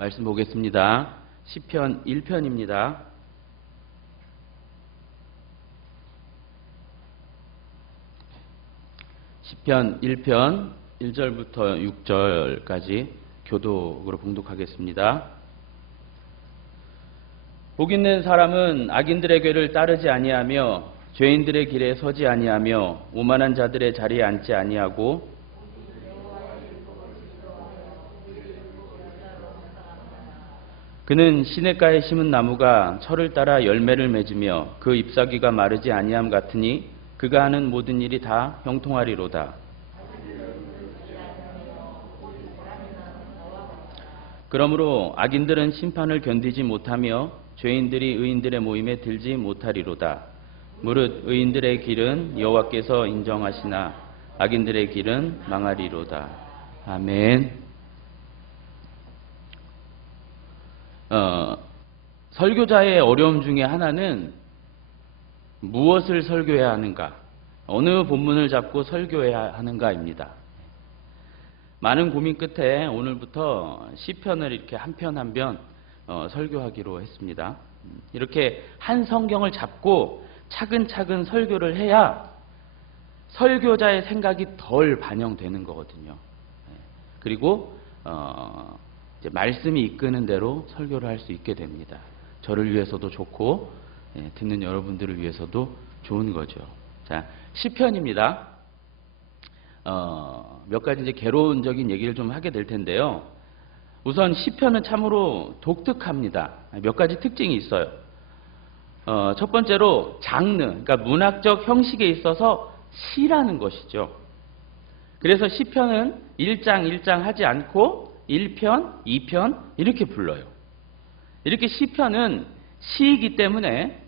말씀 보겠습니다. 시편 1편입니다. 시편 1편 1절부터 6절까지 교독으로 봉독하겠습니다. 복 있는 사람은 악인들의 궤를 따르지 아니하며 죄인들의 길에 서지 아니하며 오만한 자들의 자리에 앉지 아니하고 그는 시냇가에 심은 나무가 철을 따라 열매를 맺으며 그 잎사귀가 마르지 아니함 같으니 그가 하는 모든 일이 다 형통하리로다. 그러므로 악인들은 심판을 견디지 못하며 죄인들이 의인들의 모임에 들지 못하리로다. 무릇 의인들의 길은 여호와께서 인정하시나 악인들의 길은 망하리로다. 아멘. 설교자의 어려움 중에 하나는 무엇을 설교해야 하는가, 어느 본문을 잡고 설교해야 하는가입니다. 많은 고민 끝에 오늘부터 시편을 이렇게 한 편 한 편 설교하기로 했습니다. 이렇게 한 성경을 잡고 차근차근 설교를 해야 설교자의 생각이 덜 반영되는 거거든요. 그리고 이제 말씀이 이끄는 대로 설교를 할 수 있게 됩니다. 저를 위해서도 좋고 듣는 여러분들을 위해서도 좋은 거죠. 자, 시편입니다. 몇 가지 이제 개론적인 얘기를 좀 하게 될 텐데요. 우선 시편은 참으로 독특합니다. 몇 가지 특징이 있어요. 첫 번째로 장르, 그러니까 문학적 형식에 있어서 시라는 것이죠. 그래서 시편은 1장 1장 하지 않고 1편, 2편 이렇게 불러요. 이렇게 시편은 시이기 때문에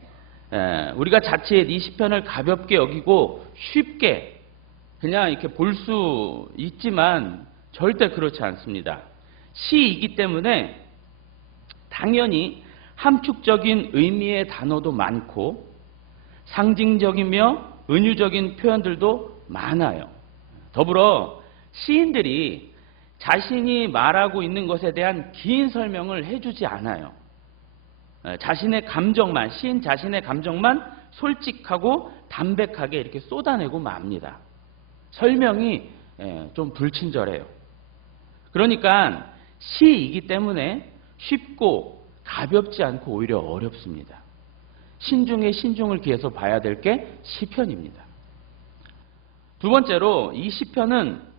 우리가 자칫 이 시편을 가볍게 여기고 쉽게 그냥 이렇게 볼 수 있지만 절대 그렇지 않습니다. 시이기 때문에 당연히 함축적인 의미의 단어도 많고 상징적이며 은유적인 표현들도 많아요. 더불어 시인들이 자신이 말하고 있는 것에 대한 긴 설명을 해주지 않아요. 자신의 감정만, 시인 자신의 감정만 솔직하고 담백하게 이렇게 쏟아내고 맙니다. 설명이 좀 불친절해요. 그러니까 시이기 때문에 쉽고 가볍지 않고 오히려 어렵습니다. 신중에 신중을 기해서 봐야 될 게 시편입니다. 두 번째로 이 시편은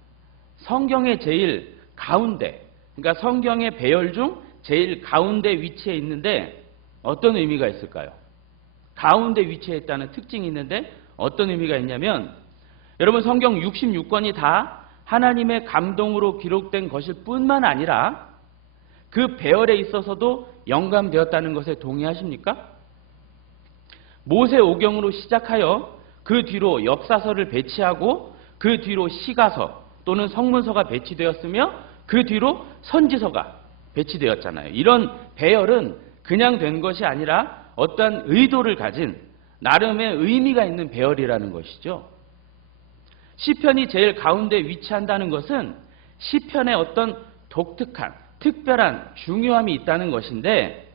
성경의 제일 가운데, 그러니까 성경의 배열 중 제일 가운데 위치해 있는데 어떤 의미가 있을까요? 가운데 위치해 있다는 특징이 있는데 어떤 의미가 있냐면, 여러분 성경 66권이 다 하나님의 감동으로 기록된 것일 뿐만 아니라 그 배열에 있어서도 영감되었다는 것에 동의하십니까? 모세오경으로 시작하여 그 뒤로 역사서를 배치하고 그 뒤로 시가서 또는 성문서가 배치되었으며 그 뒤로 선지서가 배치되었잖아요. 이런 배열은 그냥 된 것이 아니라 어떠한 의도를 가진 나름의 의미가 있는 배열이라는 것이죠. 시편이 제일 가운데 위치한다는 것은 시편에 어떤 독특한, 특별한 중요함이 있다는 것인데,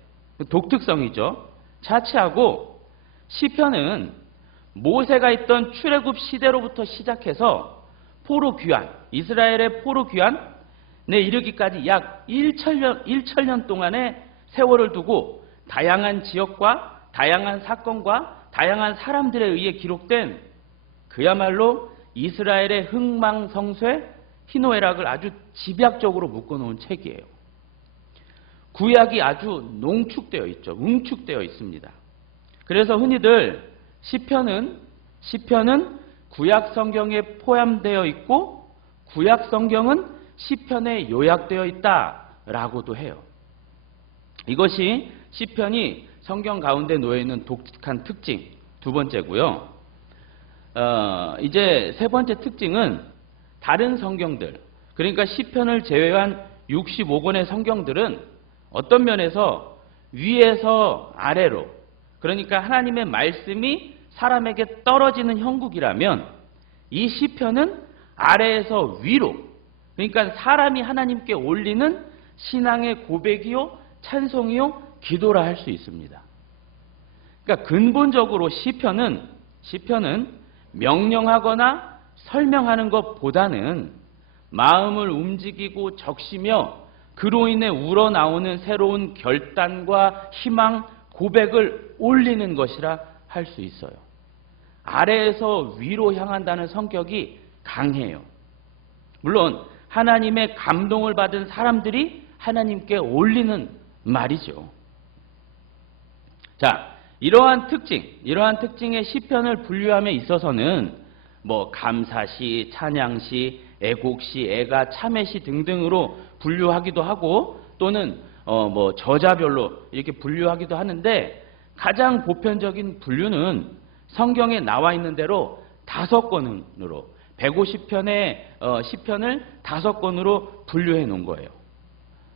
독특성이죠. 자치하고 시편은 모세가 있던 출애굽 시대로부터 시작해서 포로 귀환, 이스라엘의 포로 귀환에 이르기까지 약 1천년 동안의 세월을 두고 다양한 지역과 다양한 사건과 다양한 사람들에 의해 기록된 그야말로 이스라엘의 흥망성쇠, 희노애락을 아주 집약적으로 묶어놓은 책이에요. 구약이 아주 농축되어 있죠. 응축되어 있습니다. 그래서 흔히들 시편은 구약 성경에 포함되어 있고 구약 성경은 시편에 요약되어 있다라고도 해요. 이것이 시편이 성경 가운데 놓여 있는 독특한 특징 두 번째고요. 이제 세 번째 특징은 다른 성경들, 그러니까 시편을 제외한 65권의 성경들은 어떤 면에서 위에서 아래로, 그러니까 하나님의 말씀이 사람에게 떨어지는 형국이라면 이 시편은 아래에서 위로, 그러니까 사람이 하나님께 올리는 신앙의 고백이요, 찬송이요, 기도라 할 수 있습니다. 그러니까 근본적으로 시편은 명령하거나 설명하는 것보다는 마음을 움직이고 적시며 그로 인해 우러나오는 새로운 결단과 희망, 고백을 올리는 것이라 할 수 있어요. 아래에서 위로 향한다는 성격이 강해요. 물론 하나님의 감동을 받은 사람들이 하나님께 올리는 말이죠. 자, 이러한 특징의 시편을 분류함에 있어서는 감사시, 찬양시, 애곡시, 애가, 참회시 등등으로 분류하기도 하고 또는 저자별로 이렇게 분류하기도 하는데 가장 보편적인 분류는 성경에 나와 있는 대로 5권으로 150편의 시편을 5권으로 분류해 놓은 거예요.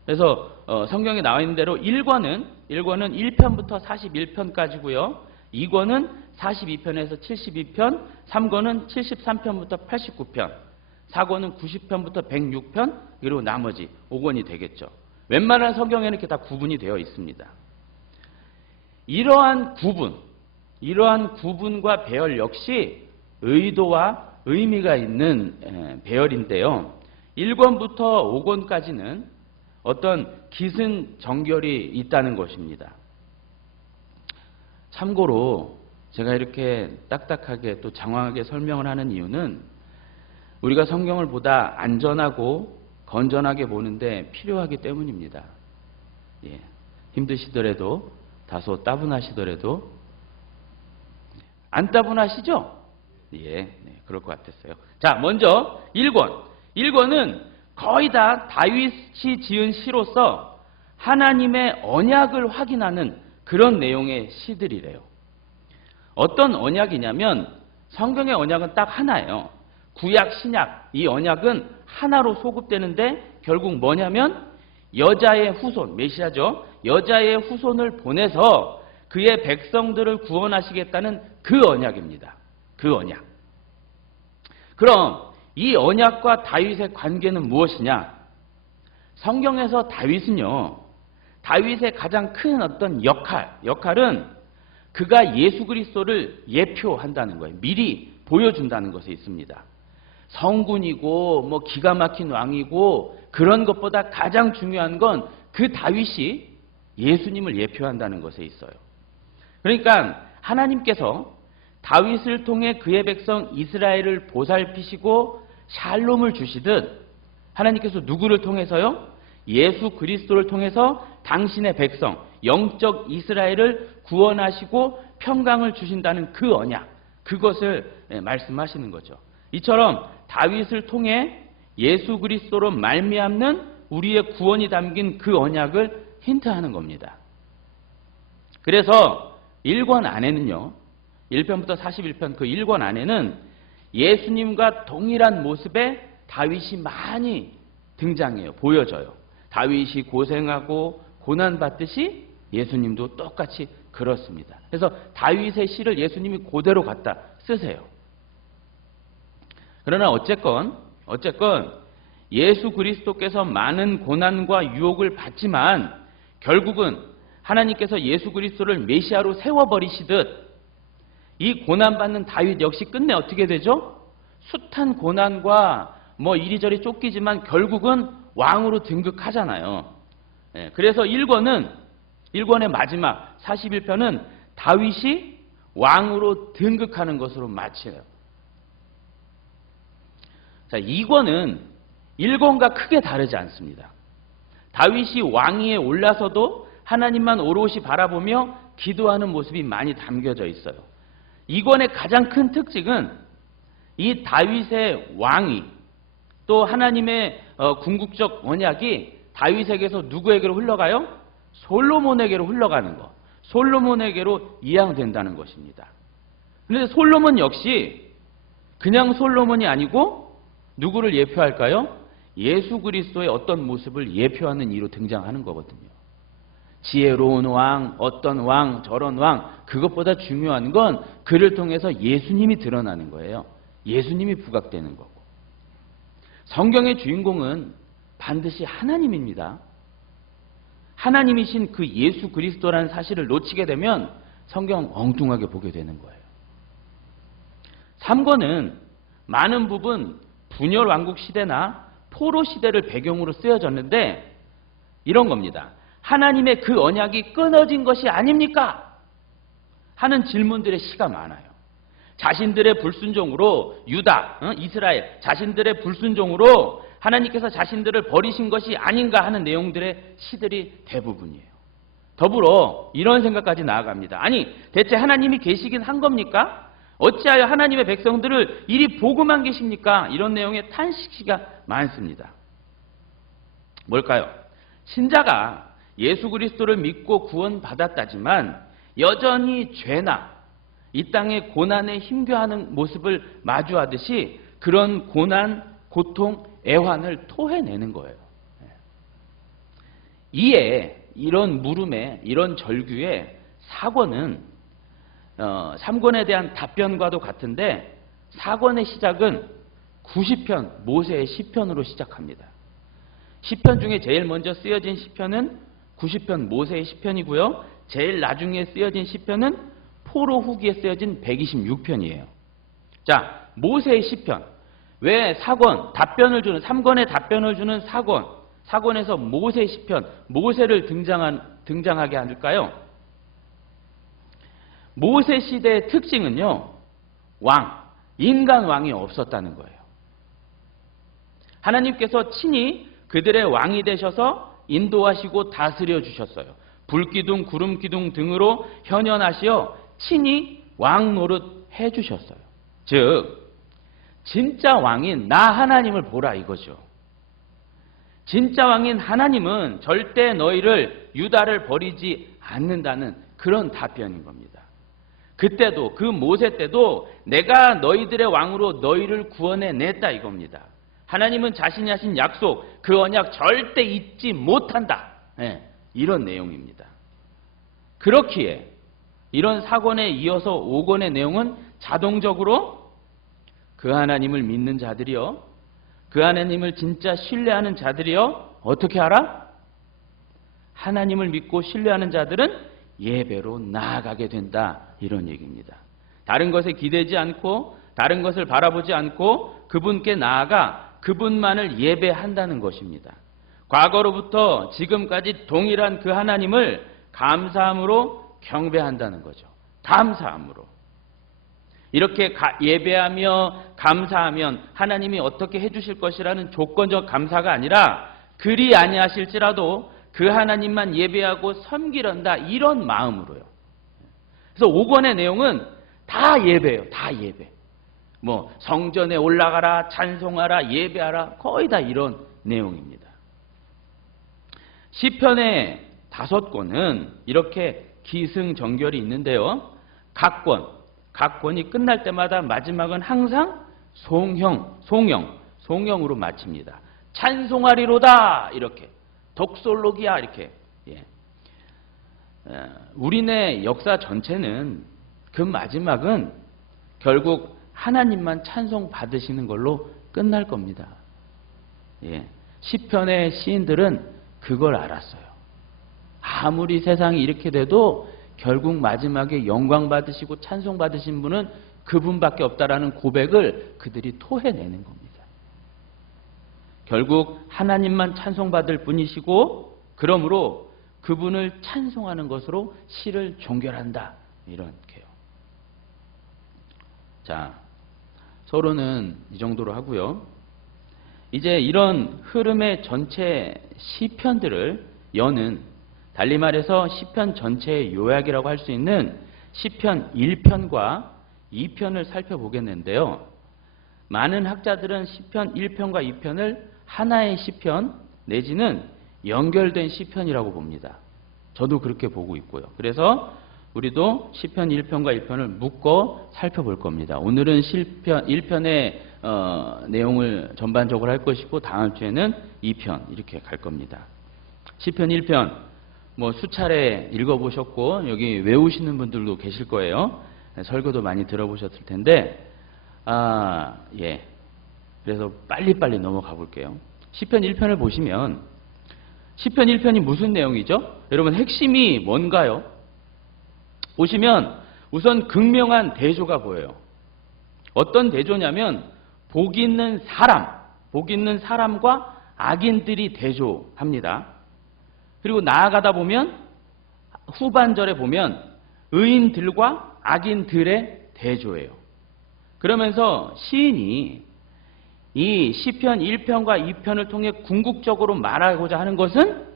그래서 성경에 나와 있는 대로 1권은 1편부터 41편까지고요. 2권은 42편에서 72편, 3권은 73편부터 89편, 4권은 90편부터 106편, 그리고 나머지 5권이 되겠죠. 웬만한 성경에는 이렇게 다 구분이 되어 있습니다. 이러한 구분과 배열 역시 의도와 의미가 있는 배열인데요. 1권부터 5권까지는 어떤 기승전결이 있다는 것입니다. 참고로 제가 이렇게 딱딱하게 또 장황하게 설명을 하는 이유는 우리가 성경을 보다 안전하고 건전하게 보는데 필요하기 때문입니다. 힘드시더라도 다소 따분하시더라도 안 따분하시죠? 그럴 것 같았어요. 자, 먼저 1권. 1권은 거의 다 다윗이 지은 시로서 하나님의 언약을 확인하는 그런 내용의 시들이래요. 어떤 언약이냐면 성경의 언약은 딱 하나예요. 구약, 신약 이 언약은 하나로 소급되는데 결국 뭐냐면 여자의 후손, 메시아죠. 여자의 후손을 보내서 그의 백성들을 구원하시겠다는 그 언약입니다. 그 언약. 그럼 이 언약과 다윗의 관계는 무엇이냐? 성경에서 다윗의 가장 큰 어떤 역할은 그가 예수 그리스도를 예표한다는 거예요. 미리 보여준다는 것에 있습니다. 성군이고 기가 막힌 왕이고 그런 것보다 가장 중요한 건 그 다윗이 예수님을 예표한다는 것에 있어요. 그러니까 하나님께서 다윗을 통해 그의 백성 이스라엘을 보살피시고 샬롬을 주시듯 하나님께서 누구를 통해서요? 예수 그리스도를 통해서 당신의 백성, 영적 이스라엘을 구원하시고 평강을 주신다는 그 언약, 그것을 말씀하시는 거죠. 이처럼 다윗을 통해 예수 그리스도로 말미암는 우리의 구원이 담긴 그 언약을 힌트하는 겁니다. 그래서 1권 안에는요, 1편부터 41편 그 1권 안에는 예수님과 동일한 모습의 다윗이 많이 등장해요. 보여져요. 다윗이 고생하고 고난받듯이 예수님도 똑같이 그렇습니다. 그래서 다윗의 시를 예수님이 그대로 갖다 쓰세요. 그러나 어쨌건 예수 그리스도께서 많은 고난과 유혹을 받지만 결국은 하나님께서 예수 그리스도를 메시아로 세워버리시듯 이 고난받는 다윗 역시 끝내 어떻게 되죠? 숱한 고난과 이리저리 쫓기지만 결국은 왕으로 등극하잖아요. 그래서 1권의 마지막 41편은 다윗이 왕으로 등극하는 것으로 마쳐요. 자, 2권은 1권과 크게 다르지 않습니다. 다윗이 왕위에 올라서도 하나님만 오롯이 바라보며 기도하는 모습이 많이 담겨져 있어요. 2권의 가장 큰 특징은 이 다윗의 왕위 또 하나님의 궁극적 언약이 다윗에게서 누구에게로 흘러가요? 솔로몬에게로 흘러가는 것. 솔로몬에게로 이양된다는 것입니다. 그런데 솔로몬 역시 그냥 솔로몬이 아니고 누구를 예표할까요? 예수 그리스도의 어떤 모습을 예표하는 이로 등장하는 거거든요. 지혜로운 왕, 어떤 왕, 저런 왕, 그것보다 중요한 건 그를 통해서 예수님이 드러나는 거예요. 예수님이 부각되는 거고. 성경의 주인공은 반드시 하나님입니다. 하나님이신 그 예수 그리스도라는 사실을 놓치게 되면 성경 엉뚱하게 보게 되는 거예요. 3권은 많은 부분 분열 왕국 시대나 포로 시대를 배경으로 쓰여졌는데 이런 겁니다. 하나님의 그 언약이 끊어진 것이 아닙니까? 하는 질문들의 시가 많아요. 자신들의 불순종으로 유다, 이스라엘 자신들의 불순종으로 하나님께서 자신들을 버리신 것이 아닌가 하는 내용들의 시들이 대부분이에요. 더불어 이런 생각까지 나아갑니다. 아니 대체 하나님이 계시긴 한 겁니까? 어찌하여 하나님의 백성들을 이리 보고만 계십니까? 이런 내용의 탄식시가 많습니다. 뭘까요? 신자가 예수 그리스도를 믿고 구원받았다지만 여전히 죄나 이 땅의 고난에 힘겨워하는 모습을 마주하듯이 그런 고난, 고통, 애환을 토해내는 거예요. 이에 이런 물음에 이런 절규에 4권은 3권에 대한 답변과도 같은데 4권의 시작은 90편 모세의 시편으로 시작합니다. 시편 중에 제일 먼저 쓰여진 시편은 90편 모세의 시편이고요. 제일 나중에 쓰여진 시편은 포로 후기에 쓰여진 126편이에요. 자, 모세의 시편. 왜 4권 답변을 주는 3권의 답변을 주는 4권에서 모세의 시편, 모세를 등장하게 할까요? 모세 시대의 특징은요. 인간 왕이 없었다는 거예요. 하나님께서 친히 그들의 왕이 되셔서 인도하시고 다스려 주셨어요. 불기둥, 구름기둥 등으로 현현하시어 친히 왕 노릇 해주셨어요. 즉 진짜 왕인 나 하나님을 보라 이거죠. 진짜 왕인 하나님은 절대 너희를 유다를 버리지 않는다는 그런 답변인 겁니다. 그때도 그 모세 때도 내가 너희들의 왕으로 너희를 구원해냈다 이겁니다. 하나님은 자신이 하신 약속 그 언약 절대 잊지 못한다. 이런 내용입니다. 그렇기에 이런 4권에 이어서 5권의 내용은 자동적으로 그 하나님을 믿는 자들이요. 그 하나님을 진짜 신뢰하는 자들이요. 어떻게 알아? 하나님을 믿고 신뢰하는 자들은 예배로 나아가게 된다. 이런 얘기입니다. 다른 것에 기대지 않고 다른 것을 바라보지 않고 그분께 나아가 그분만을 예배한다는 것입니다. 과거로부터 지금까지 동일한 그 하나님을 감사함으로 경배한다는 거죠. 감사함으로. 이렇게 예배하며 감사하면 하나님이 어떻게 해주실 것이라는 조건적 감사가 아니라 그리 아니하실지라도 그 하나님만 예배하고 섬기란다 이런 마음으로요. 그래서 5권의 내용은 다 예배예요. 다 예배. 뭐 성전에 올라가라, 찬송하라, 예배하라 거의 다 이런 내용입니다. 시편의 5권은 이렇게 기승전결이 있는데요. 각 권이 끝날 때마다 마지막은 항상 송영으로 마칩니다. 찬송하리로다 이렇게 독솔로기야 이렇게. 우리네 역사 전체는 그 마지막은 결국 하나님만 찬송 받으시는 걸로 끝날 겁니다. 시편의 시인들은 그걸 알았어요. 아무리 세상이 이렇게 돼도 결국 마지막에 영광 받으시고 찬송 받으신 분은 그분밖에 없다라는 고백을 그들이 토해내는 겁니다. 결국 하나님만 찬송받을 분이시고 그러므로 그분을 찬송하는 것으로 시를 종결한다. 이렇게요. 자, 서론은 이 정도로 하고요. 이제 이런 흐름의 전체 시편들을 여는 달리 말해서 시편 전체의 요약이라고 할 수 있는 시편 1편과 2편을 살펴보겠는데요. 많은 학자들은 시편 1편과 2편을 하나의 시편 내지는 연결된 시편이라고 봅니다. 저도 그렇게 보고 있고요. 그래서 우리도 시편 1편과 2편을 묶어 살펴볼 겁니다. 오늘은 시편 1편의 내용을 전반적으로 할 것이고 다음 주에는 2편 이렇게 갈 겁니다. 시편 1편 뭐 수차례 읽어보셨고 여기 외우시는 분들도 계실 거예요. 설교도 많이 들어보셨을 텐데 그래서 빨리빨리 넘어가 볼게요. 시편 1편을 보시면 시편 1편이 무슨 내용이죠? 여러분 핵심이 뭔가요? 보시면 우선 극명한 대조가 보여요. 어떤 대조냐면 복 있는 사람과 악인들이 대조합니다. 그리고 나아가다 보면 후반절에 보면 의인들과 악인들의 대조예요. 그러면서 시인이 이 시편 1편과 2편을 통해 궁극적으로 말하고자 하는 것은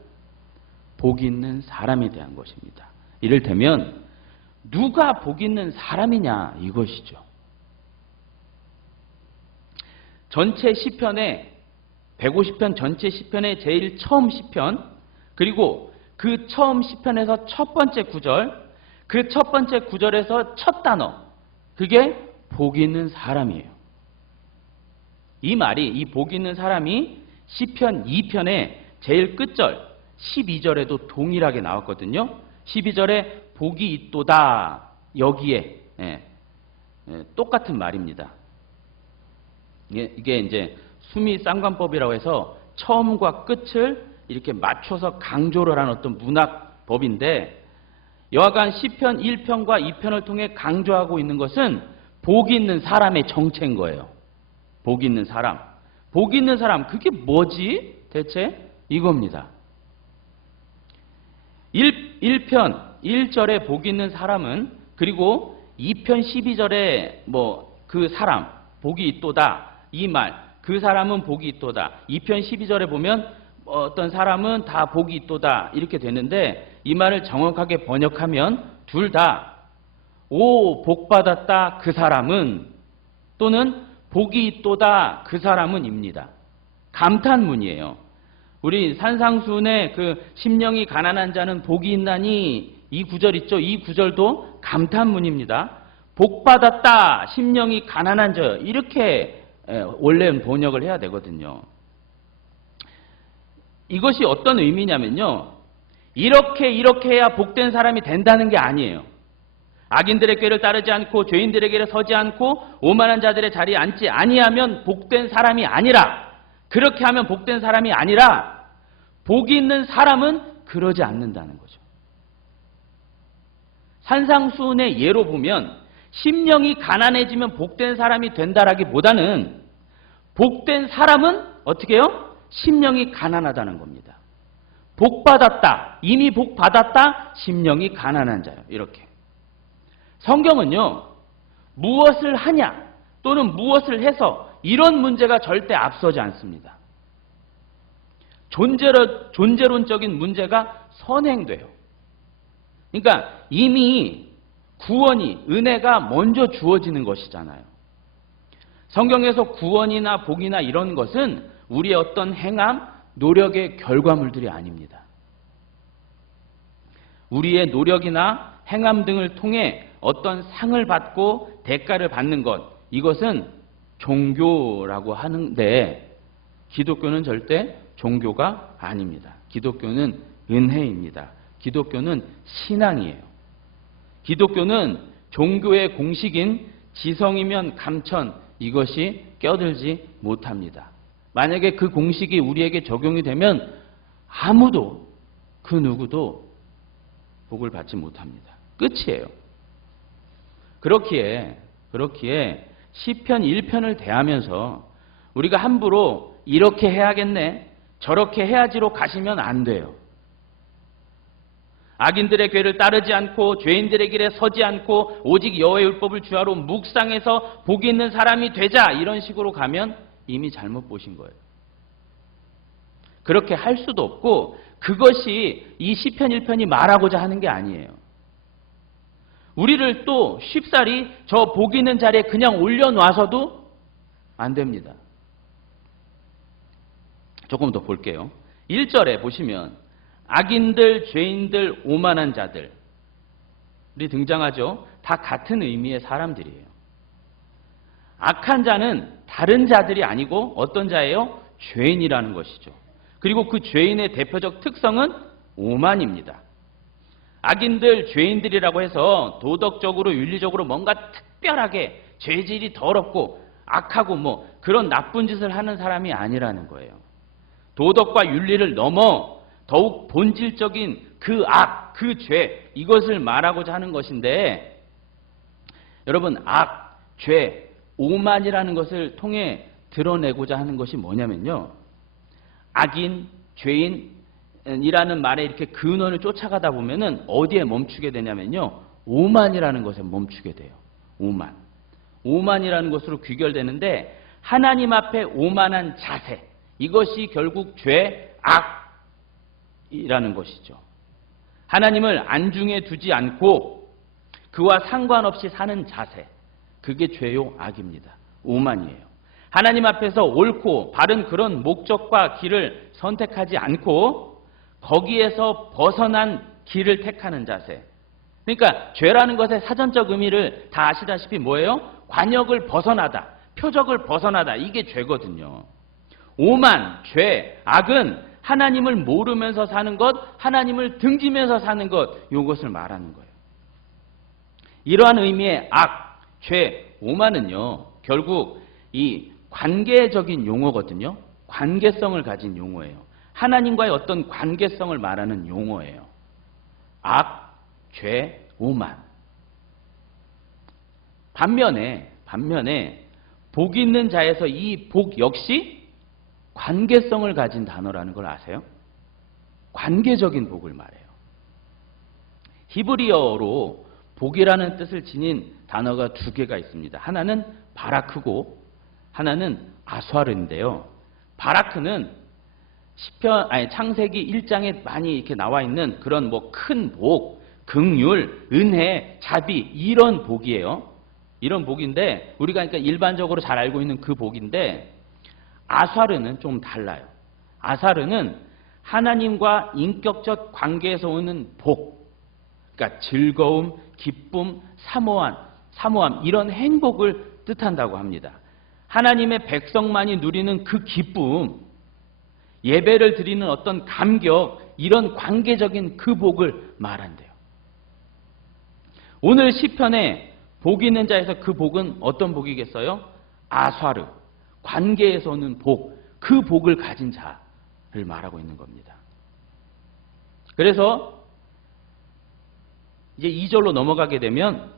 복 있는 사람에 대한 것입니다. 이를테면 누가 복 있는 사람이냐 이것이죠. 전체 시편의 150편 전체 시편의 제일 처음 시편, 그리고 그 처음 시편에서 첫 번째 구절, 그 첫 번째 구절에서 첫 단어, 그게 복 있는 사람이에요. 이 말이, 이 복 있는 사람이 시편 2편의 제일 끝절 12절에도 동일하게 나왔거든요. 12절에 복이 있도다, 여기에 똑같은 말입니다. 이게 이제 수미 쌍관법이라고 해서 처음과 끝을 이렇게 맞춰서 강조를 하는 어떤 문학법인데, 여하간 시편 1편과 2편을 통해 강조하고 있는 것은 복 있는 사람의 정체인 거예요. 복 있는 사람. 복 있는 사람, 그게 뭐지? 대체 이겁니다. 1편 1절에 복 있는 사람은, 그리고 2편 12절에 그 사람, 복이 있도다, 이 말, 그 사람은 복이 있도다. 2편 12절에 보면 어떤 사람은 다 복이 있도다 이렇게 되는데, 이 말을 정확하게 번역하면 둘 다 오 복받았다 그 사람은, 또는 복이 있도다 그 사람은 입니다. 감탄문이에요. 우리 산상수훈의 그 심령이 가난한 자는 복이 있나니, 이 구절 있죠? 이 구절도 감탄문입니다. 복받았다 심령이 가난한 자, 이렇게 원래는 번역을 해야 되거든요. 이것이 어떤 의미냐면요, 이렇게 해야 복된 사람이 된다는 게 아니에요. 악인들의 꾀를 따르지 않고 죄인들의 길에 서지 않고 오만한 자들의 자리에 앉지 아니하면 복된 사람이 아니라, 그렇게 하면 복된 사람이 아니라, 복이 있는 사람은 그러지 않는다는 거죠. 산상수훈의 예로 보면 심령이 가난해지면 복된 사람이 된다라기보다는 복된 사람은 어떻게 해요? 심령이 가난하다는 겁니다. 복받았다, 이미 복받았다, 심령이 가난한 자요. 이렇게. 성경은요, 무엇을 하냐 또는 무엇을 해서 이런 문제가 절대 앞서지 않습니다. 존재론적인 문제가 선행돼요. 그러니까 이미 구원이, 은혜가 먼저 주어지는 것이잖아요. 성경에서 구원이나 복이나 이런 것은 우리의 어떤 행함, 노력의 결과물들이 아닙니다. 우리의 노력이나 행함 등을 통해 어떤 상을 받고 대가를 받는 것, 이것은 종교라고 하는데, 기독교는 절대 종교가 아닙니다. 기독교는 은혜입니다. 기독교는 신앙이에요. 기독교는 종교의 공식인 지성이면 감천, 이것이 껴들지 못합니다. 만약에 그 공식이 우리에게 적용이 되면 아무도, 그 누구도 복을 받지 못합니다. 끝이에요. 그렇기에 시편 1편을 대하면서 우리가 함부로 이렇게 해야겠네, 저렇게 해야지로 가시면 안 돼요. 악인들의 궤를 따르지 않고 죄인들의 길에 서지 않고 오직 여호와의 율법을 주하로 묵상해서 복이 있는 사람이 되자, 이런 식으로 가면 이미 잘못 보신 거예요. 그렇게 할 수도 없고, 그것이 이 시편 1편이 말하고자 하는 게 아니에요. 우리를 또 쉽사리 저 복 있는 자리에 그냥 올려놔서도 안 됩니다. 조금 더 볼게요. 1절에 보시면 악인들, 죄인들, 오만한 자들이 등장하죠. 다 같은 의미의 사람들이에요. 악한 자는 다른 자들이 아니고 어떤 자예요? 죄인이라는 것이죠. 그리고 그 죄인의 대표적 특성은 오만입니다. 악인들, 죄인들이라고 해서 도덕적으로, 윤리적으로 뭔가 특별하게 죄질이 더럽고 악하고 그런 나쁜 짓을 하는 사람이 아니라는 거예요. 도덕과 윤리를 넘어 더욱 본질적인 그 악, 그 죄, 이것을 말하고자 하는 것인데, 여러분, 악, 죄, 오만이라는 것을 통해 드러내고자 하는 것이 뭐냐면요, 악인, 죄인이라는 말에 이렇게 근원을 쫓아가다 보면은 어디에 멈추게 되냐면요, 오만이라는 것에 멈추게 돼요. 오만. 오만이라는 것으로 귀결되는데, 하나님 앞에 오만한 자세, 이것이 결국 죄, 악이라는 것이죠. 하나님을 안중에 두지 않고 그와 상관없이 사는 자세, 그게 죄요 악입니다. 오만이에요. 하나님 앞에서 옳고 바른 그런 목적과 길을 선택하지 않고 거기에서 벗어난 길을 택하는 자세. 그러니까 죄라는 것의 사전적 의미를 다 아시다시피 뭐예요? 관역을 벗어나다, 표적을 벗어나다, 이게 죄거든요. 오만, 죄, 악은 하나님을 모르면서 사는 것, 하나님을 등지면서 사는 것, 이것을 말하는 거예요. 이러한 의미의 악, 죄, 오만은요, 결국 이 관계적인 용어거든요. 관계성을 가진 용어예요. 하나님과의 어떤 관계성을 말하는 용어예요. 악, 죄, 오만. 반면에 복 있는 자에서 이 복 역시 관계성을 가진 단어라는 걸 아세요? 관계적인 복을 말해요. 히브리어로 복이라는 뜻을 지닌 단어가 두 개가 있습니다. 하나는 바라크고 하나는 아수아르인데요. 바라크는 창세기 1장에 많이 이렇게 나와 있는 그런 뭐 큰 복, 긍휼, 은혜, 자비, 이런 복이에요. 이런 복인데 우리가 그러니까 일반적으로 잘 알고 있는 그 복인데, 아수아르는 좀 달라요. 아수아르는 하나님과 인격적 관계에서 오는 복, 그러니까 즐거움, 기쁨, 사모함, 이런 행복을 뜻한다고 합니다. 하나님의 백성만이 누리는 그 기쁨, 예배를 드리는 어떤 감격, 이런 관계적인 그 복을 말한대요. 오늘 시편에 복 있는 자에서 그 복은 어떤 복이겠어요? 아수아르, 관계에서 오는 복, 그 복을 가진 자를 말하고 있는 겁니다. 그래서 이제 2절로 넘어가게 되면,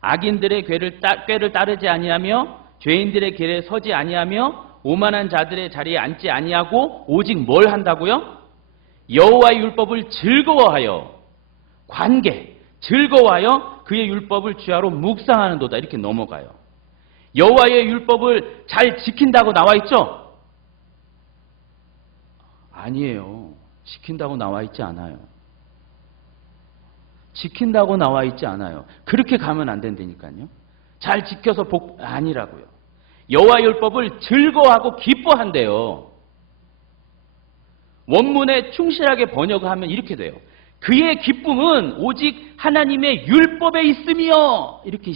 악인들의 꾀를 따르지 아니하며 죄인들의 길에 서지 아니하며 오만한 자들의 자리에 앉지 아니하고 오직 뭘 한다고요? 여호와의 율법을 즐거워하여, 관계, 즐거워하여 그의 율법을 주야로 묵상하는도다, 이렇게 넘어가요. 여호와의 율법을 잘 지킨다고 나와 있죠? 아니에요. 지킨다고 나와 있지 않아요. 지킨다고 나와 있지 않아요. 그렇게 가면 안 된다니까요. 잘 지켜서 복 아니라고요. 여호와의 율법을 즐거워하고 기뻐한대요. 원문에 충실하게 번역하면 이렇게 돼요. 그의 기쁨은 오직 하나님의 율법에 있으며, 이렇게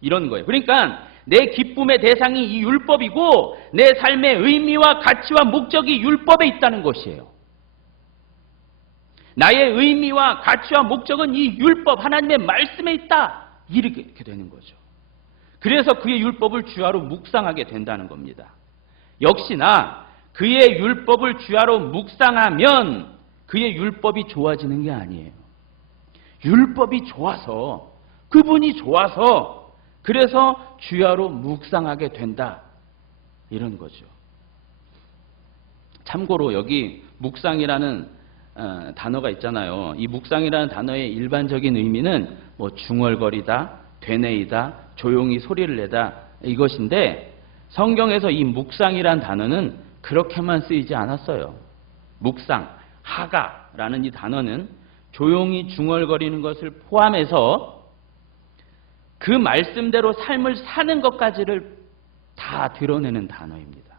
이런 거예요. 그러니까 내 기쁨의 대상이 이 율법이고 내 삶의 의미와 가치와 목적이 율법에 있다는 것이에요. 나의 의미와 가치와 목적은 이 율법, 하나님의 말씀에 있다, 이렇게 되는 거죠. 그래서 그의 율법을 주야로 묵상하게 된다는 겁니다. 역시나 그의 율법을 주야로 묵상하면 그의 율법이 좋아지는 게 아니에요. 율법이 좋아서, 그분이 좋아서, 그래서 주야로 묵상하게 된다, 이런 거죠. 참고로 여기 묵상이라는 단어가 있잖아요. 이 묵상이라는 단어의 일반적인 의미는 뭐 중얼거리다, 되뇌이다, 조용히 소리를 내다, 이것인데 성경에서 이 묵상이라는 단어는 그렇게만 쓰이지 않았어요. 묵상, 하가라는 이 단어는 조용히 중얼거리는 것을 포함해서 그 말씀대로 삶을 사는 것까지를 다 드러내는 단어입니다.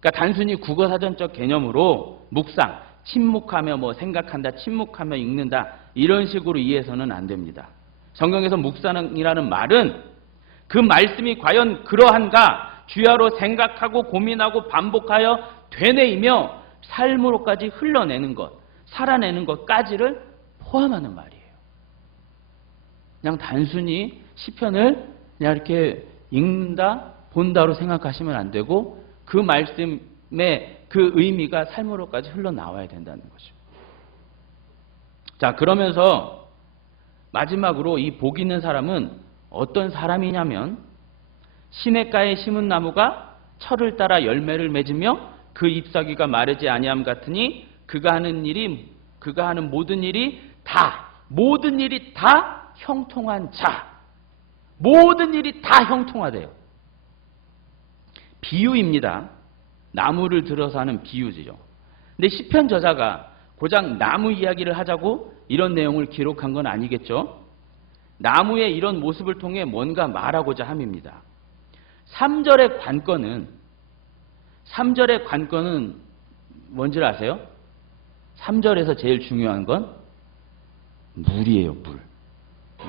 그러니까 단순히 국어사전적 개념으로 묵상, 침묵하며 뭐 생각한다, 침묵하며 읽는다, 이런 식으로 이해해서는 안 됩니다. 성경에서 묵상이라는 말은 그 말씀이 과연 그러한가 주야로 생각하고 고민하고 반복하여 되뇌이며 삶으로까지 흘러내는 것, 살아내는 것까지를 포함하는 말이에요. 그냥 단순히 시편을 그냥 이렇게 읽는다, 본다로 생각하시면 안 되고 그 말씀 그 의미가 삶으로까지 흘러나와야 된다는 거죠. 자, 그러면서 마지막으로 이 복 있는 사람은 어떤 사람이냐면 시냇가에 심은 나무가 철을 따라 열매를 맺으며 그 잎사귀가 마르지 아니함 같으니 그가 하는 모든 일이 다 형통한 자. 모든 일이 다 형통하대요. 비유입니다. 나무를 들어서 하는 비유지요. 근데 시편 저자가 고작 나무 이야기를 하자고 이런 내용을 기록한 건 아니겠죠? 나무의 이런 모습을 통해 뭔가 말하고자 함입니다. 3절의 관건은 뭔지 아세요? 3절에서 제일 중요한 건 물이에요, 물.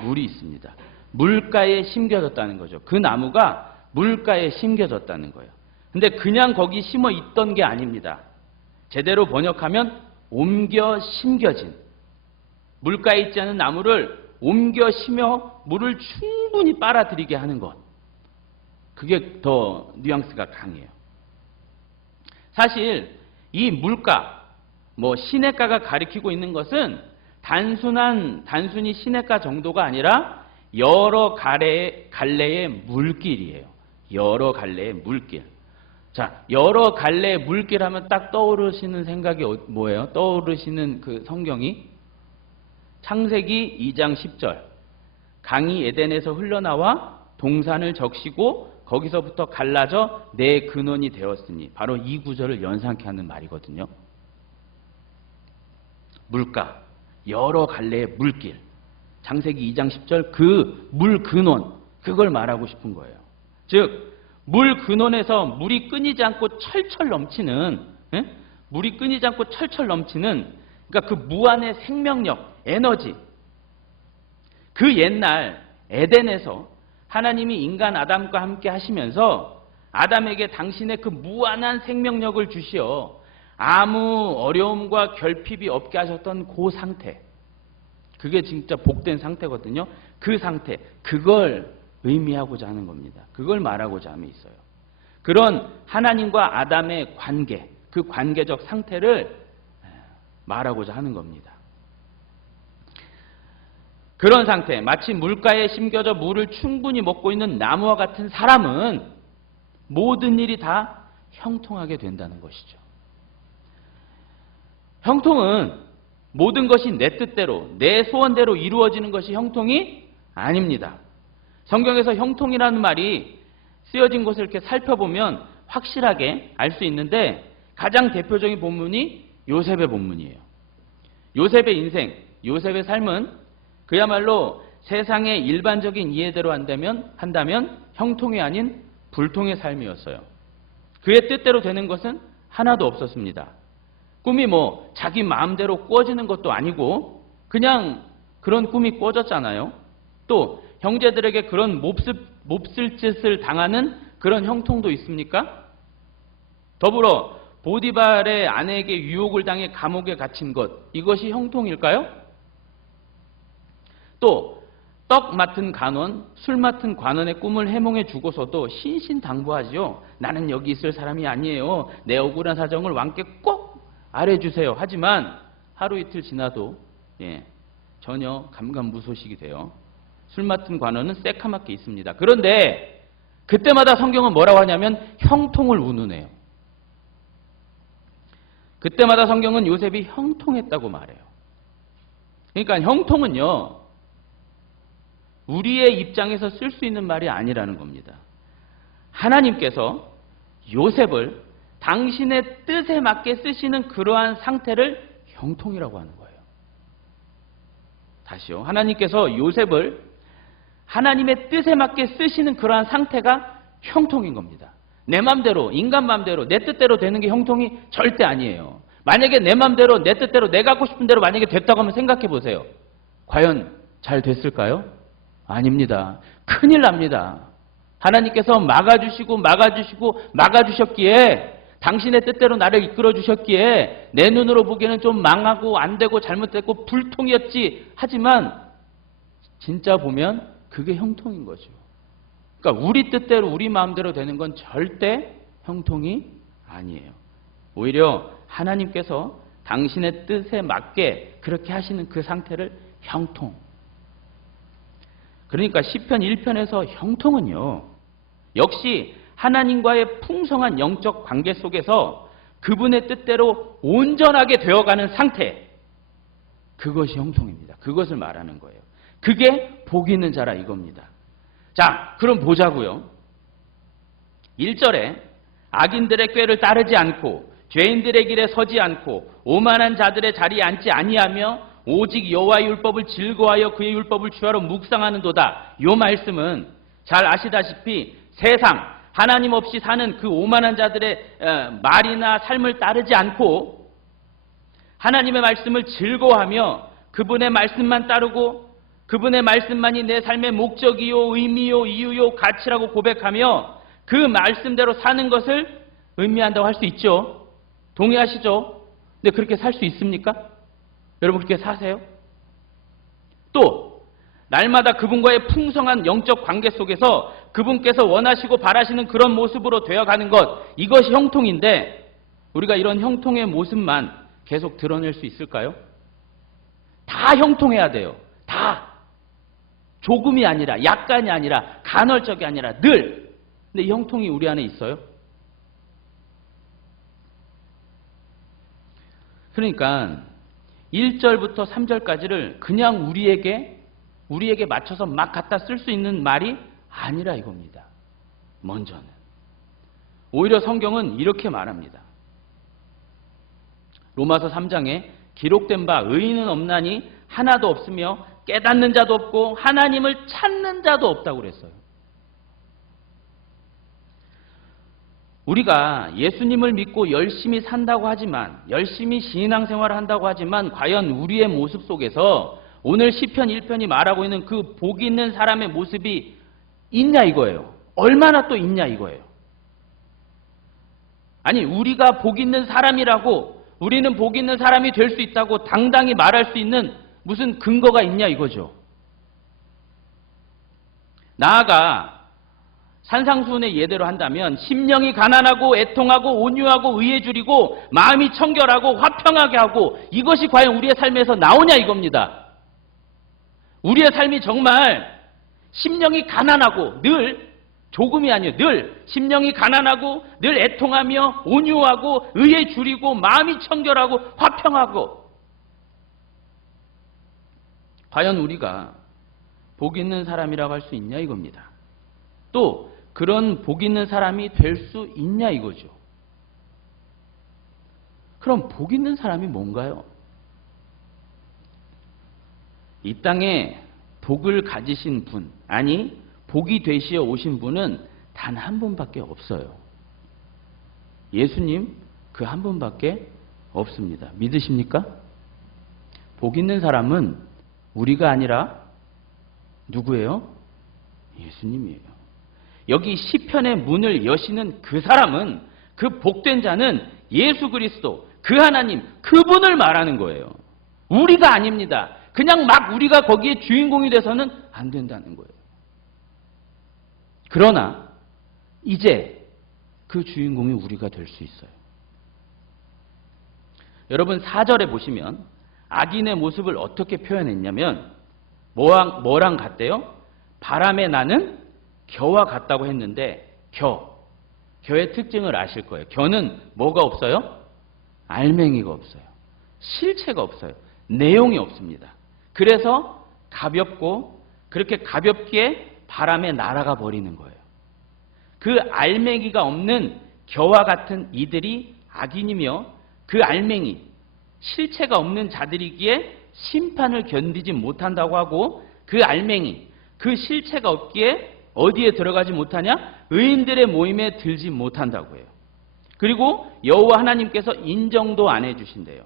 물이 있습니다. 물가에 심겨졌다는 거죠. 그 나무가 물가에 심겨졌다는 거예요. 근데 그냥 거기 심어 있던 게 아닙니다. 제대로 번역하면 옮겨 심겨진. 물가에 있지 않은 나무를 옮겨 심어 물을 충분히 빨아들이게 하는 것. 그게 더 뉘앙스가 강해요. 사실 이 물가, 시냇가가 가리키고 있는 것은 단순히 시냇가 정도가 아니라 여러 갈래의 물길이에요. 여러 갈래의 물길. 자, 여러 갈래의 물길 하면 딱 떠오르시는 생각이 뭐예요? 떠오르시는 그 성경이 창세기 2장 10절. 강이 에덴에서 흘러나와 동산을 적시고 거기서부터 갈라져 내 근원이 되었으니 바로 이 구절을 연상케 하는 말이거든요. 물가, 여러 갈래의 물길. 창세기 2장 10절 그 물 근원, 그걸 말하고 싶은 거예요. 즉 물 근원에서 물이 끊이지 않고 철철 넘치는 그러니까 그 무한의 생명력, 에너지. 그 옛날 에덴에서 하나님이 인간 아담과 함께 하시면서 아담에게 당신의 그 무한한 생명력을 주시어 아무 어려움과 결핍이 없게 하셨던 그 상태. 그게 진짜 복된 상태거든요. 그 상태, 그걸 의미하고자 하는 겁니다. 그걸 말하고자 함이 있어요. 그런 하나님과 아담의 관계, 그 관계적 상태를 말하고자 하는 겁니다. 그런 상태, 마치 물가에 심겨져 물을 충분히 먹고 있는 나무와 같은 사람은 모든 일이 다 형통하게 된다는 것이죠. 형통은 모든 것이 내 뜻대로, 내 소원대로 이루어지는 것이 형통이 아닙니다. 성경에서 형통이라는 말이 쓰여진 곳을 이렇게 살펴보면 확실하게 알 수 있는데 가장 대표적인 본문이 요셉의 본문이에요. 요셉의 인생, 요셉의 삶은 그야말로 세상의 일반적인 이해대로 한다면 형통이 아닌 불통의 삶이었어요. 그의 뜻대로 되는 것은 하나도 없었습니다. 꿈이 자기 마음대로 꾸어지는 것도 아니고 그냥 그런 꿈이 꾸어졌잖아요. 또 형제들에게 그런 몹쓸 짓을 당하는 그런 형통도 있습니까? 더불어 보디발의 아내에게 유혹을 당해 감옥에 갇힌 것, 이것이 형통일까요? 또 떡 맡은 간원, 술 맡은 관원의 꿈을 해몽해 주고서도 신신당부하지요. 나는 여기 있을 사람이 아니에요. 내 억울한 사정을 왕께 꼭 알려주세요. 하지만 하루 이틀 지나도 전혀 감감무소식이 돼요. 술 맡은 관원은 새카맣게 있습니다. 그런데 그때마다 성경은 뭐라고 하냐면 형통을 운운해요. 그때마다 성경은 요셉이 형통했다고 말해요. 그러니까 형통은요, 우리의 입장에서 쓸 수 있는 말이 아니라는 겁니다. 하나님께서 요셉을 당신의 뜻에 맞게 쓰시는 그러한 상태를 형통이라고 하는 거예요. 다시요. 하나님께서 요셉을 하나님의 뜻에 맞게 쓰시는 그러한 상태가 형통인 겁니다. 내 맘대로, 인간 맘대로, 내 뜻대로 되는 게 형통이 절대 아니에요. 만약에 내 맘대로, 내 뜻대로, 내가 하고 싶은 대로 만약에 됐다고 하면 생각해 보세요. 과연 잘 됐을까요? 아닙니다. 큰일 납니다. 하나님께서 막아주셨기에 당신의 뜻대로 나를 이끌어 주셨기에 내 눈으로 보기에는 좀 망하고 안 되고 잘못됐고 불통이었지. 하지만 진짜 보면 그게 형통인 거죠. 그러니까 우리 뜻대로 우리 마음대로 되는 건 절대 형통이 아니에요. 오히려 하나님께서 당신의 뜻에 맞게 그렇게 하시는 그 상태를 형통. 그러니까 시편 1편에서 형통은요, 역시 하나님과의 풍성한 영적 관계 속에서 그분의 뜻대로 온전하게 되어가는 상태, 그것이 형통입니다. 그것을 말하는 거예요. 그게 복 있는 자라 이겁니다. 자, 그럼 보자고요. 1절에 악인들의 꾀를 따르지 않고 죄인들의 길에 서지 않고 오만한 자들의 자리에 앉지 아니하며 오직 여호와의 율법을 즐거워하여 그의 율법을 주야로 묵상하는도다. 이 말씀은 잘 아시다시피 세상 하나님 없이 사는 그 오만한 자들의 말이나 삶을 따르지 않고 하나님의 말씀을 즐거워하며 그분의 말씀만 따르고 그분의 말씀만이 내 삶의 목적이요, 의미요, 이유요, 가치라고 고백하며 그 말씀대로 사는 것을 의미한다고 할 수 있죠. 동의하시죠? 근데 그렇게 살 수 있습니까? 여러분 그렇게 사세요? 또 날마다 그분과의 풍성한 영적 관계 속에서 그분께서 원하시고 바라시는 그런 모습으로 되어가는 것, 이것이 형통인데 우리가 이런 형통의 모습만 계속 드러낼 수 있을까요? 다 형통해야 돼요. 다. 조금이 아니라, 약간이 아니라, 간헐적이 아니라 늘. 근데 이 형통이 우리 안에 있어요? 그러니까 1절부터 3절까지를 그냥 우리에게 맞춰서 막 갖다 쓸 수 있는 말이 아니라 이겁니다. 먼저는. 오히려 성경은 이렇게 말합니다. 로마서 3장에 기록된 바 의인은 없나니 하나도 없으며 깨닫는 자도 없고 하나님을 찾는 자도 없다고 그랬어요. 우리가 예수님을 믿고 열심히 산다고 하지만, 열심히 신앙생활을 한다고 하지만 과연 우리의 모습 속에서 오늘 시편 1편이 말하고 있는 그 복 있는 사람의 모습이 있냐 이거예요. 얼마나 또 있냐 이거예요. 아니 우리가 복 있는 사람이라고, 우리는 복 있는 사람이 될 수 있다고 당당히 말할 수 있는 무슨 근거가 있냐 이거죠. 나아가 산상수훈의 예대로 한다면 심령이 가난하고 애통하고 온유하고 의에 줄이고 마음이 청결하고 화평하게 하고, 이것이 과연 우리의 삶에서 나오냐 이겁니다. 우리의 삶이 정말 심령이 가난하고, 늘 조금이 아니에요. 늘 심령이 가난하고 늘 애통하며 온유하고 의에 줄이고 마음이 청결하고 화평하고, 과연 우리가 복 있는 사람이라고 할 수 있냐 이겁니다. 또 그런 복 있는 사람이 될 수 있냐 이거죠. 그럼 복 있는 사람이 뭔가요? 이 땅에 복을 가지신 분, 아니 복이 되시어 오신 분은 단 한 분밖에 없어요. 예수님 그 한 분밖에 없습니다. 믿으십니까? 복 있는 사람은 우리가 아니라 누구예요? 예수님이에요. 여기 시편의 문을 여시는 그 사람은, 그 복된 자는 예수 그리스도, 그 하나님, 그분을 말하는 거예요. 우리가 아닙니다. 그냥 막 우리가 거기에 주인공이 돼서는 안 된다는 거예요. 그러나 이제 그 주인공이 우리가 될 수 있어요. 여러분 4절에 보시면 악인의 모습을 어떻게 표현했냐면 뭐랑 같대요? 바람에 나는 겨와 같다고 했는데, 겨의 특징을 아실 거예요. 겨는 뭐가 없어요? 알맹이가 없어요. 실체가 없어요. 내용이 없습니다. 그래서 가볍고, 그렇게 가볍게 바람에 날아가 버리는 거예요. 그 알맹이가 없는 겨와 같은 이들이 악인이며, 그 알맹이, 실체가 없는 자들이기에 심판을 견디지 못한다고 하고, 그 알맹이, 그 실체가 없기에 어디에 들어가지 못하냐? 의인들의 모임에 들지 못한다고 해요. 그리고 여호와 하나님께서 인정도 안 해주신대요.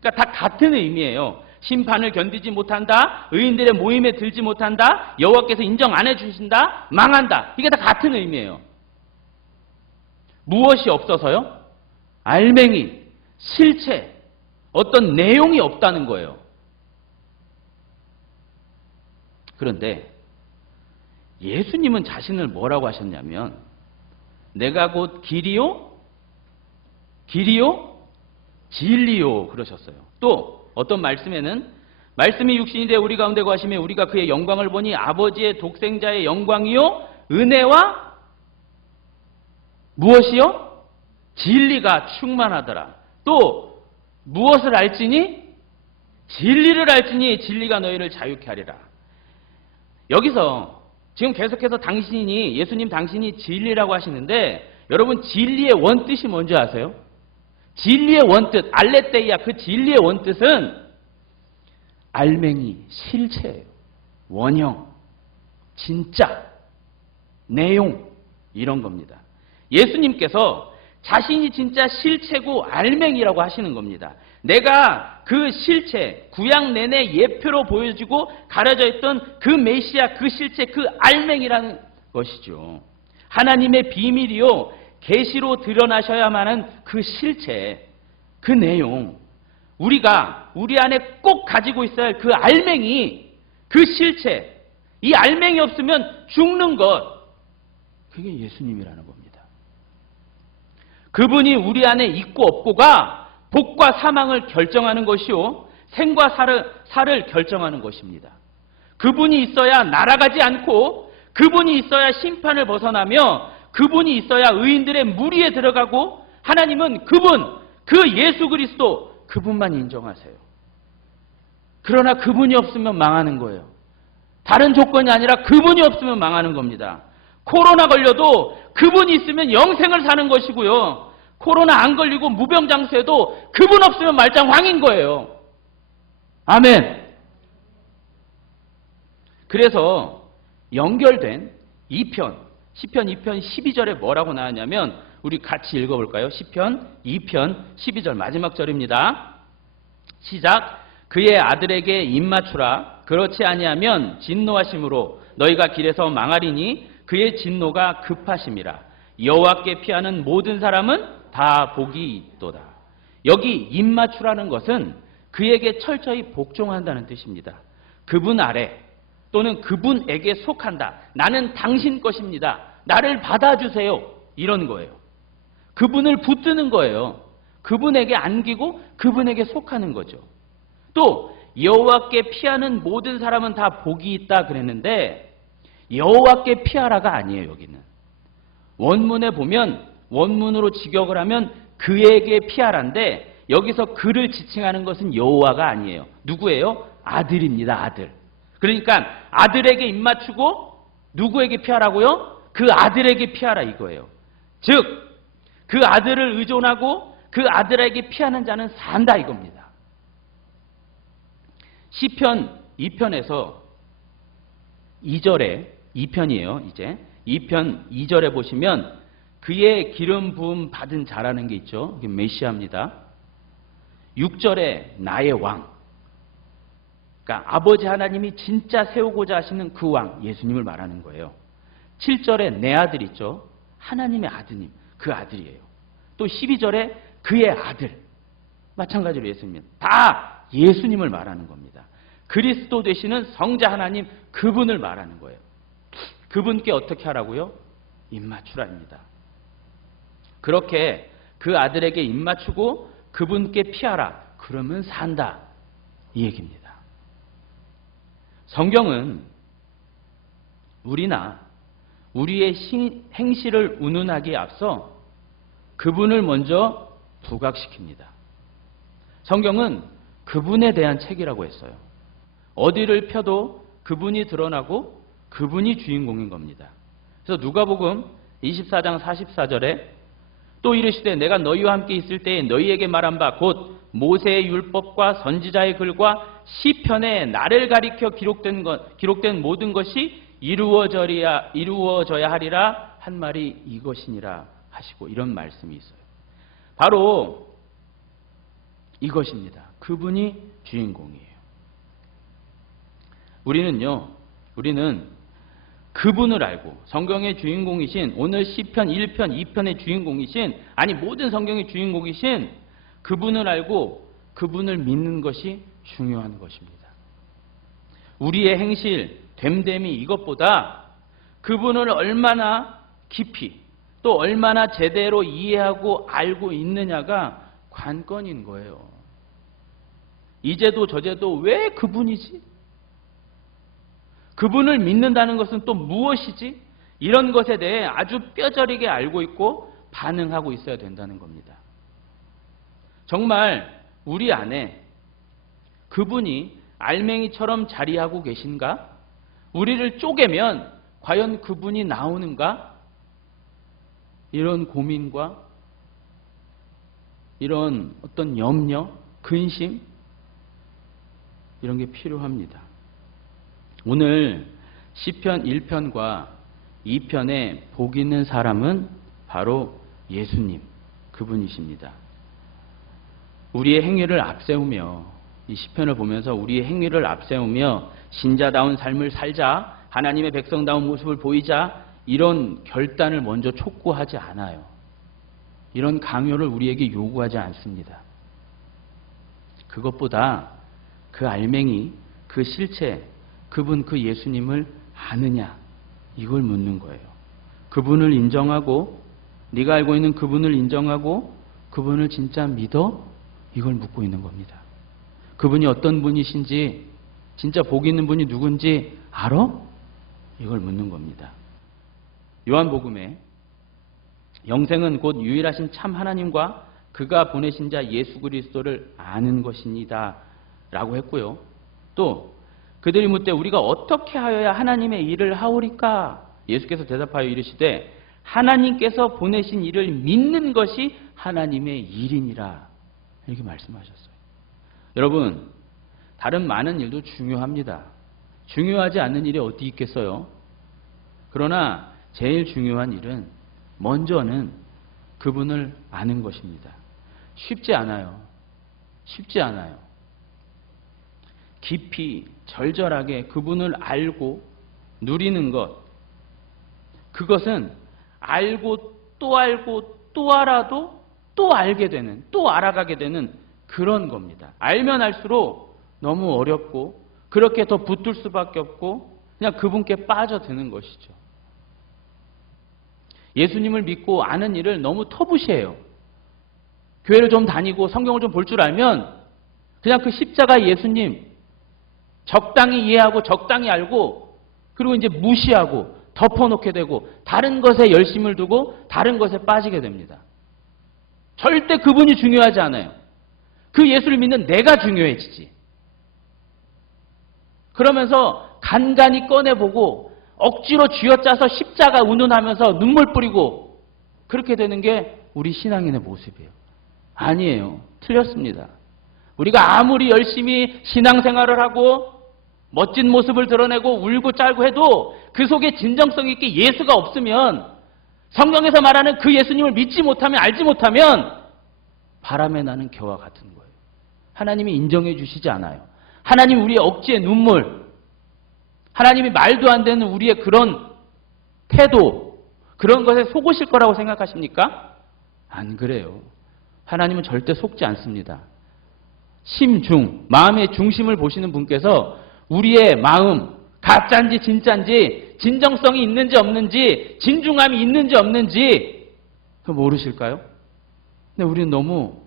그러니까 다 같은 의미예요. 심판을 견디지 못한다, 의인들의 모임에 들지 못한다, 여호와께서 인정 안 해주신다, 망한다. 이게 다 같은 의미예요. 무엇이 없어서요? 알맹이, 실체, 어떤 내용이 없다는 거예요. 그런데 예수님은 자신을 뭐라고 하셨냐면, 내가 곧 길이요 길이요, 진리요 그러셨어요. 또 어떤 말씀에는 말씀이 육신이 되어 우리 가운데 거하시며 우리가 그의 영광을 보니 아버지의 독생자의 영광이요 은혜와 무엇이요? 진리가 충만하더라. 또 무엇을 알지니? 진리를 알지니 진리가 너희를 자유케 하리라. 여기서 지금 계속해서 당신이 예수님 당신이 진리라고 하시는데 여러분 진리의 원뜻이 뭔지 아세요? 진리의 원뜻 알레테이아 그 진리의 원뜻은 알맹이, 실체예요. 원형, 진짜, 내용 이런 겁니다. 예수님께서 자신이 진짜 실체고 알맹이라고 하시는 겁니다. 내가 그 실체, 구약 내내 예표로 보여지고 가려져 있던 그 메시아, 그 실체, 그 알맹이라는 것이죠. 하나님의 비밀이요, 계시로 드러나셔야만 하는 그 실체, 그 내용, 우리가 우리 안에 꼭 가지고 있어야 할 그 알맹이, 그 실체, 이 알맹이 없으면 죽는 것, 그게 예수님이라는 겁니다. 그분이 우리 안에 있고 없고가 복과 사망을 결정하는 것이요 생과 사를 결정하는 것입니다. 그분이 있어야 날아가지 않고 그분이 있어야 심판을 벗어나며 그분이 있어야 의인들의 무리에 들어가고 하나님은 그분, 그 예수 그리스도 그분만 인정하세요. 그러나 그분이 없으면 망하는 거예요. 다른 조건이 아니라 그분이 없으면 망하는 겁니다. 코로나 걸려도 그분이 있으면 영생을 사는 것이고요. 코로나 안 걸리고 무병장수해도 그분 없으면 말짱황인 거예요. 아멘. 그래서 연결된 2편, 시편 2편 12절에 뭐라고 나왔냐면 우리 같이 읽어볼까요? 시편 2편 12절 마지막 절입니다. 시작. 그의 아들에게 입맞추라. 그렇지 아니하면 진노하심으로 너희가 길에서 망하리니 그의 진노가 급하심이라. 여호와께 피하는 모든 사람은 다 복이 있도다. 여기 입맞추라는 것은 그에게 철저히 복종한다는 뜻입니다. 그분 아래 또는 그분에게 속한다. 나는 당신 것입니다. 나를 받아주세요. 이런 거예요. 그분을 붙드는 거예요. 그분에게 안기고 그분에게 속하는 거죠. 또 여호와께 피하는 모든 사람은 다 복이 있다 그랬는데 여호와께 피하라가 아니에요. 여기는 원문에 보면 원문으로 직역을 하면 그에게 피하라인데 여기서 그를 지칭하는 것은 여호와가 아니에요. 누구예요? 아들입니다. 아들. 그러니까 아들에게 입맞추고 누구에게 피하라고요? 그 아들에게 피하라 이거예요. 즉 그 아들을 의존하고 그 아들에게 피하는 자는 산다 이겁니다. 시편 2편에서 2절에 2편이에요. 이제 2편 2절에 보시면 그의 기름 부음 받은 자라는 게 있죠. 이게 메시아입니다. 6절에 나의 왕. 그러니까 아버지 하나님이 진짜 세우고자 하시는 그 왕, 예수님을 말하는 거예요. 7절에 내 아들 있죠. 하나님의 아드님, 그 아들이에요. 또 12절에 그의 아들. 마찬가지로 예수님. 다 예수님을 말하는 겁니다. 그리스도 되시는 성자 하나님, 그분을 말하는 거예요. 그분께 어떻게 하라고요? 입맞추라입니다. 그렇게 그 아들에게 입맞추고 그분께 피하라. 그러면 산다. 이 얘기입니다. 성경은 우리나 우리의 행실을 운운하기에 앞서 그분을 먼저 부각시킵니다. 성경은 그분에 대한 책이라고 했어요. 어디를 펴도 그분이 드러나고 그분이 주인공인 겁니다. 그래서 누가복음 24장 44절에 또 이르시되 내가 너희와 함께 있을 때에 너희에게 말한 바 곧 모세의 율법과 선지자의 글과 시편에 나를 가리켜 기록된 모든 것이 이루어져야 하리라 한 말이 이것이니라 하시고 이런 말씀이 있어요. 바로 이것입니다. 그분이 주인공이에요. 우리는 그분을 알고 성경의 주인공이신 오늘 시편 1편, 2편의 주인공이신 아니 모든 성경의 주인공이신 그분을 알고 그분을 믿는 것이 중요한 것입니다. 우리의 행실, 됨됨이 이것보다 그분을 얼마나 깊이 또 얼마나 제대로 이해하고 알고 있느냐가 관건인 거예요. 이제도 저제도 왜 그분이지? 그분을 믿는다는 것은 또 무엇이지? 이런 것에 대해 아주 뼈저리게 알고 있고 반응하고 있어야 된다는 겁니다. 정말 우리 안에 그분이 알맹이처럼 자리하고 계신가? 우리를 쪼개면 과연 그분이 나오는가? 이런 고민과 이런 어떤 염려, 근심 이런 게 필요합니다. 오늘 시편 1편과 2편에 복 있는 사람은 바로 예수님, 그분이십니다. 우리의 행위를 앞세우며 이 시편을 보면서 우리의 행위를 앞세우며 신자다운 삶을 살자, 하나님의 백성다운 모습을 보이자 이런 결단을 먼저 촉구하지 않아요. 이런 강요를 우리에게 요구하지 않습니다. 그것보다 그 알맹이, 그 실체, 그분 그 예수님을 아느냐 이걸 묻는 거예요. 그분을 인정하고 네가 알고 있는 그분을 인정하고 그분을 진짜 믿어? 이걸 묻고 있는 겁니다. 그분이 어떤 분이신지 진짜 복 있는 분이 누군지 알아? 이걸 묻는 겁니다. 요한복음에 영생은 곧 유일하신 참 하나님과 그가 보내신 자 예수 그리스도를 아는 것이니다 라고 했고요. 또 그들이 묻되 우리가 어떻게 하여야 하나님의 일을 하오리까? 예수께서 대답하여 이르시되 하나님께서 보내신 일을 믿는 것이 하나님의 일이니라 이렇게 말씀하셨어요. 여러분, 다른 많은 일도 중요합니다. 중요하지 않는 일이 어디 있겠어요? 그러나 제일 중요한 일은 먼저는 그분을 아는 것입니다. 쉽지 않아요. 쉽지 않아요. 깊이 절절하게 그분을 알고 누리는 것, 그것은 알고 또 알아도 또 알게 되는, 또 알아가게 되는 그런 겁니다. 알면 알수록 너무 어렵고 그렇게 더 붙들 수밖에 없고 그냥 그분께 빠져드는 것이죠. 예수님을 믿고 아는 일을 너무 터부시해요. 교회를 좀 다니고 성경을 좀 볼 줄 알면 그냥 그 십자가 예수님 적당히 이해하고 적당히 알고 그리고 이제 무시하고 덮어놓게 되고 다른 것에 열심을 두고 다른 것에 빠지게 됩니다. 절대 그분이 중요하지 않아요. 그 예수를 믿는 내가 중요해지지. 그러면서 간간히 꺼내보고 억지로 쥐어짜서 십자가 운운하면서 눈물 뿌리고 그렇게 되는 게 우리 신앙인의 모습이에요. 아니에요. 틀렸습니다. 우리가 아무리 열심히 신앙생활을 하고 멋진 모습을 드러내고 울고 짤고 해도 그 속에 진정성 있게 예수가 없으면 성경에서 말하는 그 예수님을 믿지 못하면 알지 못하면 바람에 나는 겨와 같은 거예요. 하나님이 인정해 주시지 않아요. 하나님 우리의 억지의 눈물, 하나님이 말도 안 되는 우리의 그런 태도, 그런 것에 속으실 거라고 생각하십니까? 안 그래요. 하나님은 절대 속지 않습니다. 심중, 마음의 중심을 보시는 분께서 우리의 마음, 가짜인지 진짜인지, 진정성이 있는지 없는지, 진중함이 있는지 없는지 모르실까요? 근데 우리는 너무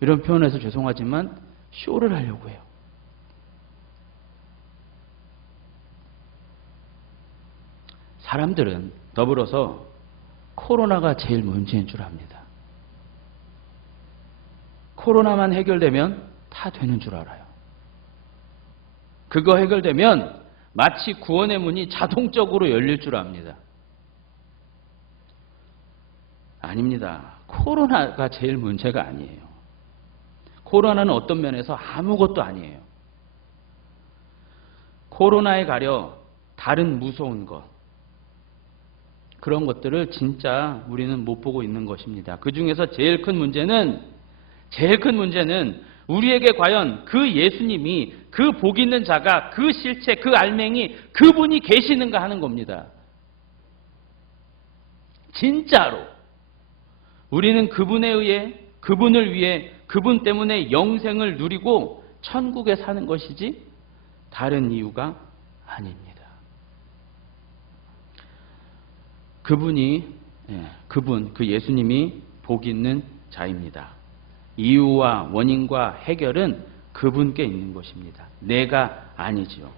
이런 표현에서 죄송하지만 쇼를 하려고 해요. 사람들은 더불어서 코로나가 제일 문제인 줄 압니다. 코로나만 해결되면 다 되는 줄 알아요. 그거 해결되면 마치 구원의 문이 자동적으로 열릴 줄 압니다. 아닙니다. 코로나가 제일 문제가 아니에요. 코로나는 어떤 면에서 아무것도 아니에요. 코로나에 가려 다른 무서운 것, 그런 것들을 진짜 우리는 못 보고 있는 것입니다. 그 중에서 제일 큰 문제는 우리에게 과연 그 예수님이, 그 복 있는 자가, 그 실체, 그 알맹이, 그분이 계시는가 하는 겁니다. 진짜로 우리는 그분에 의해, 그분을 위해, 그분 때문에 영생을 누리고 천국에 사는 것이지 다른 이유가 아닙니다. 그분이 그분, 그 예수님이 복 있는 자입니다. 이유와 원인과 해결은 그분께 있는 것입니다. 내가 아니지요.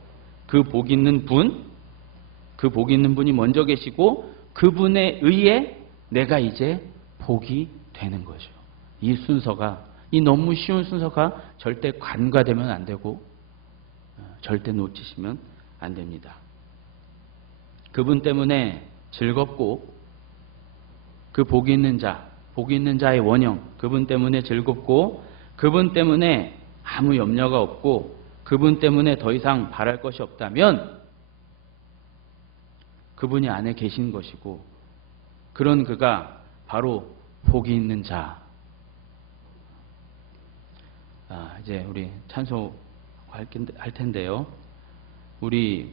그 복 있는 분, 그 복 있는 분이 먼저 계시고 그분에 의해 내가 이제 복이 되는 거죠. 이 순서가, 이 너무 쉬운 순서가 절대 간과되면 안 되고 절대 놓치시면 안 됩니다. 그분 때문에 즐겁고 그 복이 있는 자, 복이 있는 자의 원형, 그분 때문에 즐겁고 그분 때문에 아무 염려가 없고 그분 때문에 더 이상 바랄 것이 없다면 그분이 안에 계신 것이고 그런 그가 바로 복이 있는 자. 이제 우리 찬송할 텐데요. 우리